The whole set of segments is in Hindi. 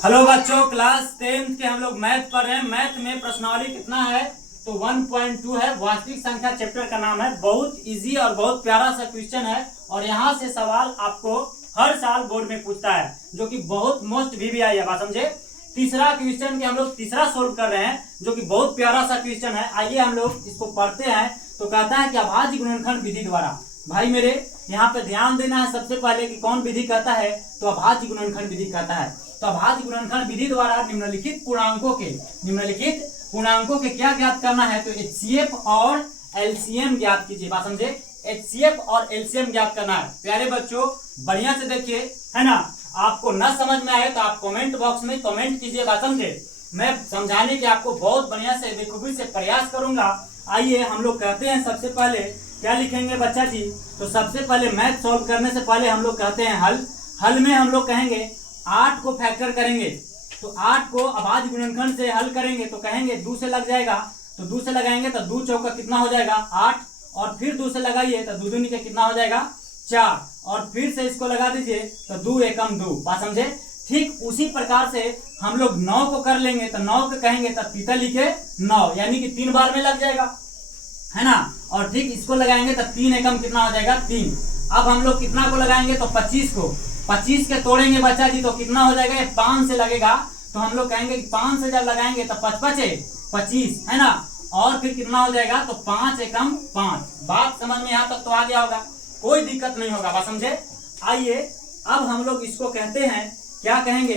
हेलो बच्चों, क्लास 10th के हम लोग मैथ पढ़ रहे हैं। मैथ में प्रश्नावली कितना है तो 1.2 है। वास्तविक संख्या चैप्टर का नाम है। बहुत इजी और बहुत प्यारा सा क्वेश्चन है और यहाँ से सवाल आपको हर साल बोर्ड में पूछता है, जो कि बहुत मोस्ट VVI है। बात समझे। तीसरा क्वेश्चन के हम लोग तीसरा सोल्व कर रहे हैं, जो कि बहुत प्यारा सा क्वेश्चन है। आइए हम लोग इसको पढ़ते हैं। तो कहता है कि अभाज्य गुणनखंड विधि द्वारा, भाई मेरे यहाँ पे ध्यान देना है सबसे पहले कि कौन विधि कहता है तो अभाज्य गुणनखंड विधि कहता है। तो अभाज्य गुणनखंड विधि द्वारा निम्नलिखित पूर्णांकों के क्या ज्ञात करना है तो HCF और LCM ज्ञात कीजिए। बात समझे। HCF और LCM ज्ञात करना है। प्यारे बच्चों बढ़िया से देखिए, है ना। आपको न समझ में आए तो आप कमेंट बॉक्स में कमेंट कीजिए। बात समझे। मैं समझाने के आपको बहुत बढ़िया से बेखूबी से प्रयास करूंगा। आइए हम लोग कहते हैं सबसे पहले क्या लिखेंगे बच्चा जी। तो सबसे पहले मैथ सॉल्व करने से पहले हम लोग कहते हैं हल में हम लोग कहेंगे 8 को फैक्टर करेंगे। तो 8 को अभाज्य गुणनखंड से हल करेंगे तो कहेंगे 2 से लग जाएगा। तो 2 से लगाएंगे तो 2 चौका कितना हो जाएगा 8, और फिर 2 से लगाइए तो 2 दूनी के कितना हो जाएगा 4, और फिर से इसको लगा दीजिए तो 2 एकम 2। बात समझे। ठीक उसी प्रकार से हम लोग 9 को कर लेंगे तो 9 को कहेंगे तो तीता लिखे 9, यानी कि 3 बार में लग जाएगा, है ना। और ठीक इसको लगाएंगे तो 3 एकम कितना हो जाएगा 3। अब हम लोग कितना को लगाएंगे तो 25 को, 25 के तोड़ेंगे बच्चा जी तो कितना हो जाएगा 5 से लगेगा। तो हम लोग कहेंगे कि 5 से जब लगाएंगे तो 25 है ना। और फिर कितना हो जाएगा तो 5 एकम 5। बात समझ में यहाँ तक तो आ गया होगा, कोई दिक्कत नहीं होगा। बात समझे। आइए अब हम लोग इसको कहते हैं क्या कहेंगे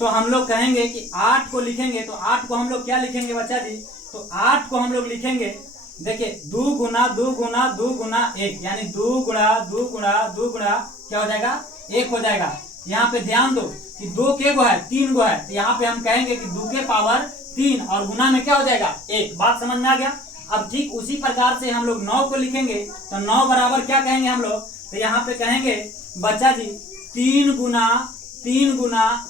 तो हम लोग कहेंगे कि 8 को लिखेंगे तो 8 को हम लोग क्या लिखेंगे बच्चा जी। तो 8 को हम लोग लिखेंगे, देखिए 2 गुना 2 गुना 2 गुना 1, यानी 2 गुणा 2 गुणा 2 गुणा क्या हो जाएगा 1 हो जाएगा। यहाँ पे ध्यान दो कि 2 के गो है 3 गो है, तो यहाँ पे हम कहेंगे कि 2 के पावर 3 और गुना में क्या हो जाएगा 1। बात समझ में आ गया। अब ठीक उसी प्रकार से हम लोग 9 को लिखेंगे तो 9 बराबर क्या कहेंगे हम लोग तो यहाँ पे कहेंगे बच्चा जी 3 गुना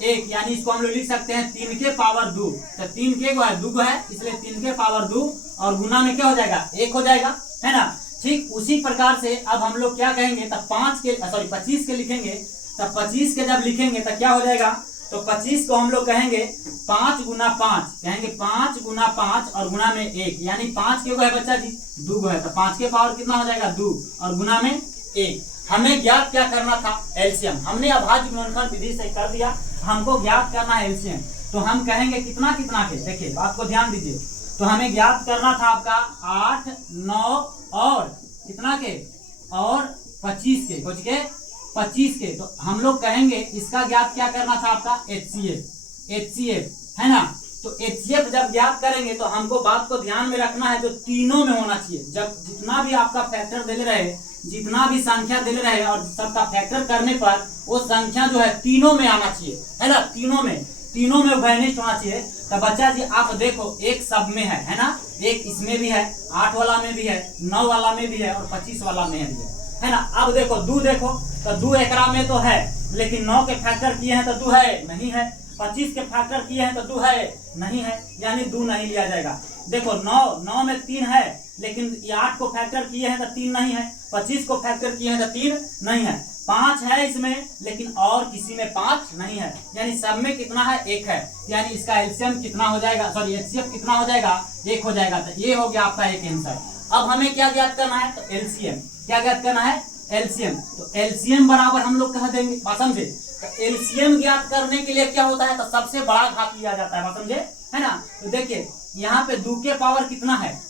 1, यानी इसको हम लोग लिख सकते हैं 3 के पावर 2। तो 3 के गो है 2 गो है, इसलिए 3 के पावर 2 और गुना में क्या हो जाएगा 1 हो जाएगा, है ना। ठीक उसी प्रकार से अब हम लोग क्या कहेंगे तब 25 के लिखेंगे। तब 25 के जब लिखेंगे तो क्या हो जाएगा तो 25 को हम लोग कहेंगे 5 गुना 5, कहेंगे 5 गुना 5 और गुना में 1, यानी 5 के गो है बच्चा जी 2 गो है, तो 5 के पावर कितना हो जाएगा 2 और गुना में 1। हमें ज्ञात क्या करना था एलसीएम। हमने अभाज्य गुणनखंड विधि से कर दिया, हमको ज्ञात करना है एलसीएम। तो हम कहेंगे कितना के, देखिए बात को ध्यान दीजिए। तो हमें ज्ञात करना था आपका 8, 9 और कितना के और 25 के, कुछ के 25 के। तो हम लोग कहेंगे इसका ज्ञात क्या करना था आपका HCF, है ना। तो HCF जब ज्ञात करेंगे तो हमको बात को ध्यान में रखना है जो तीनों में होना चाहिए। जब जितना भी आपका फैक्टर दे रहे, जितना भी संख्या दे रहे और सबका फैक्टर करने पर वो संख्या जो है तीनों में आना चाहिए, है ना। तीनों में उभयनिष्ठ होना चाहिए। तो बच्चा जी आप देखो एक सब में है ना, एक इसमें भी है, 8 वाला में भी है, 9 वाला में भी है और 25 वाला में भी है ना। अब देखो 2 देखो तो 2 एकरा में तो है, लेकिन 9 के फैक्टर किए हैं तो 2 है नहीं है, 25 के फैक्टर किए हैं तो 2 है नहीं है, यानी 2 नहीं लिया जाएगा। देखो 9 में 3 है, लेकिन 8 को फैक्टर किए हैं तो 3 नहीं है, 25 को फैक्टर किए हैं तो 3 नहीं है, 5 है इसमें लेकिन और किसी में 5 नहीं है, यानी सब में कितना है 1 है, यानी इसका एलसीएम कितना हो जाएगा, सॉरी एचसीएफ कितना हो जाएगा 1 हो जाएगा। तो ये हो गया आपका एक आंसर। अब हमें क्या ज्ञात करना है तो एलसीएम। क्या ज्ञात करना है एलसीएम। तो एलसीएम बराबर हम लोग कह देंगे, बात समझे। तो एलसीएम ज्ञात करने के लिए क्या होता है तो सबसे बड़ा घात लिया जाता है, बात समझे, है ना। तो देखिए यहाँ पे 2 के पावर कितना है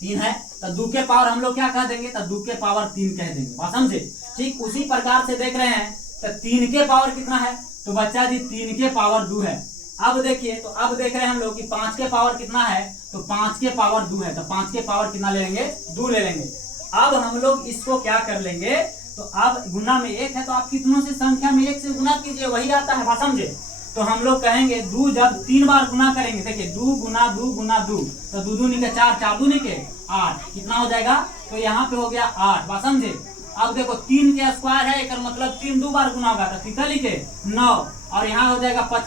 3 है, तो 2 के पावर हम लोग क्या कह देंगे तो 2 के पावर 3 कह देंगे, बात समझे। ठीक उसी प्रकार से देख रहे हैं तो 3 के पावर कितना है तो बच्चा जी 3 के पावर 2 है। अब देखिए तो अब देख रहे हैं हम लोग कि 5 के पावर कितना है तो 5 के पावर 2 है, तो 5 के पावर कितना ले लेंगे 2 ले लेंगे। अब हम लोग इसको क्या कर लेंगे तो अब गुना में 1 है तो आप कितनों से संख्या में 1 से गुना कीजिए, वही आता है, बात समझे। तो हम लोग कहेंगे 2 जब 3 बार गुना करेंगे, देखिए 2 गुना 2 गुना 2, तो 2 दूनी के 4, 4 दूनी के 8, कितना हो जाएगा तो यहाँ पे हो गया 8, बात समझे। अब देखो 3 के स्क्वायर है, एक मतलब 3 2 बार गुना होगा तो कितना लिखे 9, और यहाँ हो जाएगा 5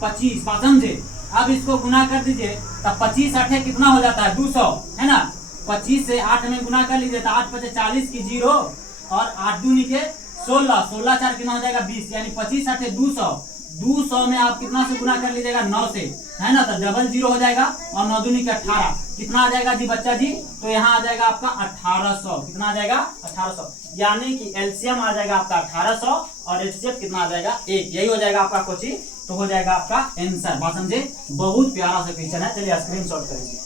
25, बात समझे। अब इसको गुना कर दीजिए तब 25 8 कितना हो जाता है 200, है ना। 25 से 8 में गुना कर लीजिए तो 8 5 40 की 0 और 8 दूनी के 16, 16 4 कितना हो जाएगा 20, यानी 25 8 200, 200 में आप कितना से गुना कर लीजिएगा 9 से, है ना, तो डबल 0 हो जाएगा और 9 दूनी के 18, कितना आ जाएगा जी बच्चा जी, तो यहाँ आ जाएगा आपका 1800, कितना आ जाएगा 1800, यानी कि एलसीएम आ जाएगा आपका 1800 और एचसीएफ कितना आ जाएगा 1, यही हो जाएगा आपका कोची, तो हो जाएगा आपका आंसर। बात समझे, बहुत प्यारा सा क्वेश्चन है, चलिए स्क्रीनशॉट करिए।